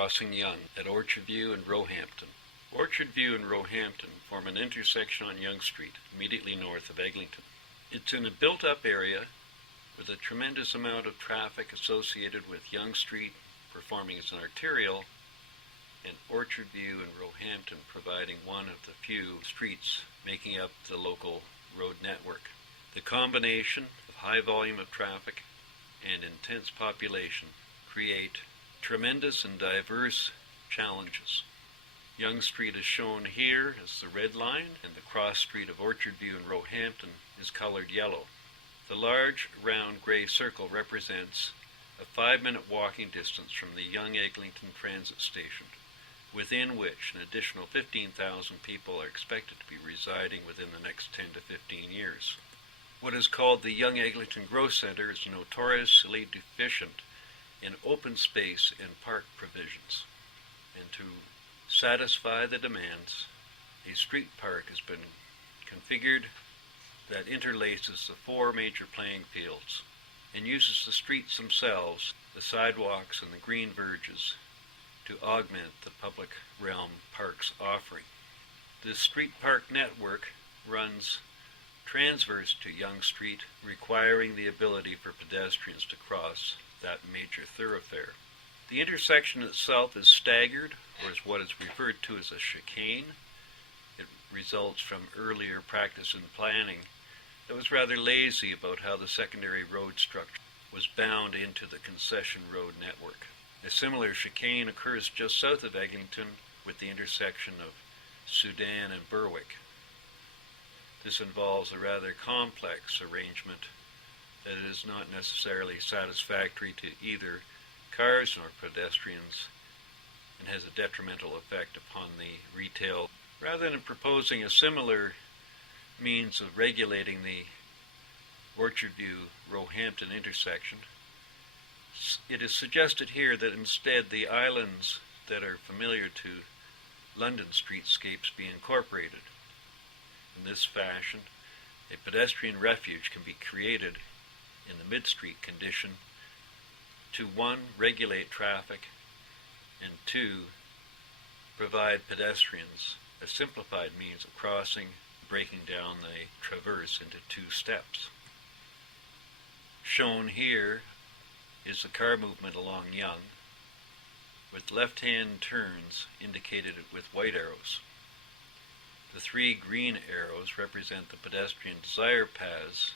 crossing Yonge at Orchard View and Roehampton. Orchard View and Roehampton form an intersection on Yonge Street, immediately north of Eglinton. It's in a built-up area with a tremendous amount of traffic associated with Yonge Street performing as an arterial, and Orchard View and Roehampton providing one of the few streets making up the local road network. The combination of high volume of traffic and intense population create tremendous and diverse challenges. Yonge Street is shown here as the red line, and the cross street of Orchard View and Roehampton is colored yellow. The large, round gray circle represents a 5-minute walking distance from the Yonge-Eglinton Transit Station, within which an additional 15,000 people are expected to be residing within the next 10 to 15 years. What is called the Yonge-Eglinton Growth Center is notoriously deficient in open space and park provisions, and to satisfy the demands, a street park has been configured that interlaces the 4 major playing fields and uses the streets themselves, the sidewalks and the green verges, to augment the public realm park's offering. This street park network runs transverse to Yonge Street, requiring the ability for pedestrians to cross that major thoroughfare. The intersection itself is staggered, or is what is referred to as a chicane. It results from earlier practice in planning that was rather lazy about how the secondary road structure was bound into the concession road network. A similar chicane occurs just south of Eglinton with the intersection of Sudan and Berwick. This involves a rather complex arrangement that is not necessarily satisfactory to either cars nor pedestrians and has a detrimental effect upon the retail. Rather than proposing a similar means of regulating the Orchard View Roehampton intersection, it is suggested here that instead the islands that are familiar to London streetscapes be incorporated. In this fashion, a pedestrian refuge can be created in the mid-street condition to 1, regulate traffic, and 2, provide pedestrians a simplified means of crossing, breaking down the traverse into 2 steps. Shown here is the car movement along Yonge, with left-hand turns indicated with white arrows. The 3 green arrows represent the pedestrian desire paths.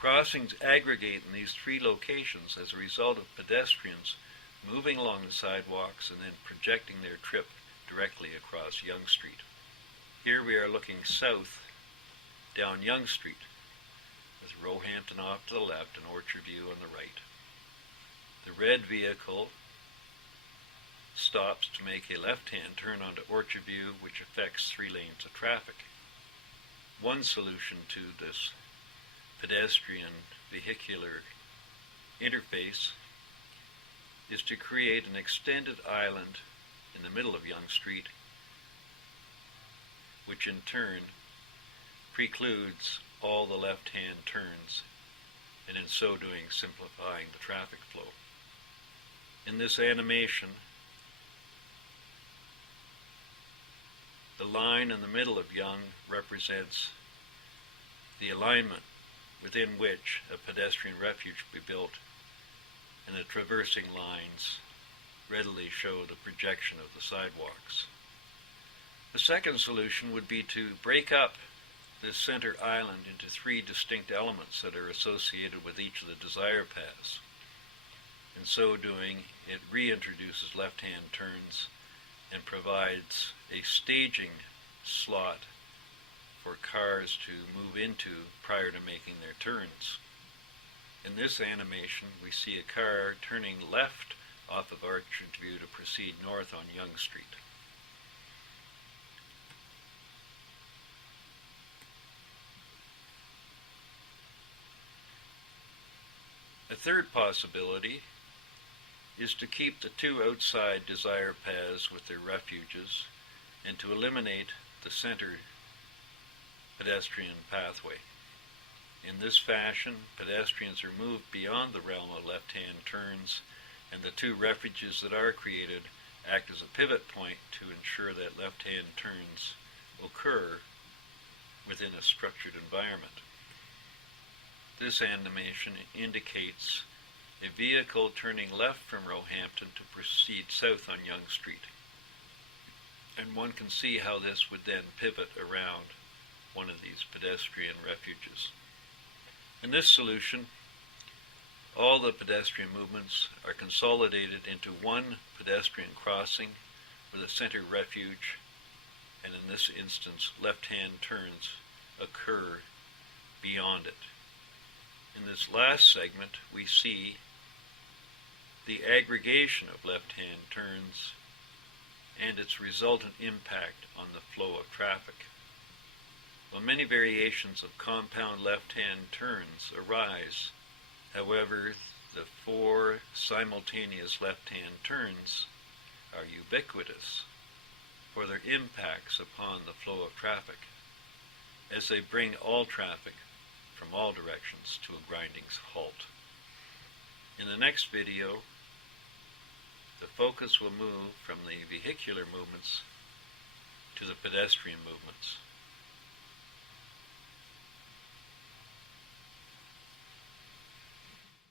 Crossings aggregate in these 3 locations as a result of pedestrians moving along the sidewalks and then projecting their trip directly across Yonge Street. Here we are looking south down Yonge Street, with Roehampton off to the left and Orchard View on the right. The red vehicle stops to make a left-hand turn onto Orchard View, which affects 3 lanes of traffic. One solution to this pedestrian vehicular interface is to create an extended island in the middle of Yonge Street, which in turn precludes all the left-hand turns, and in so doing simplifying the traffic flow. In this animation, the line in the middle of Yonge represents the alignment within which a pedestrian refuge be built, and the traversing lines readily show the projection of the sidewalks. The second solution would be to break up this center island into 3 distinct elements that are associated with each of the desire paths. In so doing, it reintroduces left-hand turns and provides a staging slot for cars to move into prior to making their turns. In this animation, we see a car turning left off of Orchard View to proceed north on Yonge Street. A third possibility is to keep the 2 outside desire paths with their refuges and to eliminate the center pedestrian pathway. In this fashion, pedestrians are moved beyond the realm of left-hand turns, and the 2 refuges that are created act as a pivot point to ensure that left-hand turns occur within a structured environment. This animation indicates a vehicle turning left from Roehampton to proceed south on Yonge Street. And one can see how this would then pivot around one of these pedestrian refuges. In this solution, all the pedestrian movements are consolidated into one pedestrian crossing with a center refuge, and in this instance, left-hand turns occur beyond it. In this last segment, we see the aggregation of left-hand turns and its resultant impact on the flow of traffic. While many variations of compound left-hand turns arise, however, the 4 simultaneous left-hand turns are ubiquitous for their impacts upon the flow of traffic, as they bring all traffic from all directions to a grinding halt. In the next video, the focus will move from the vehicular movements to the pedestrian movements.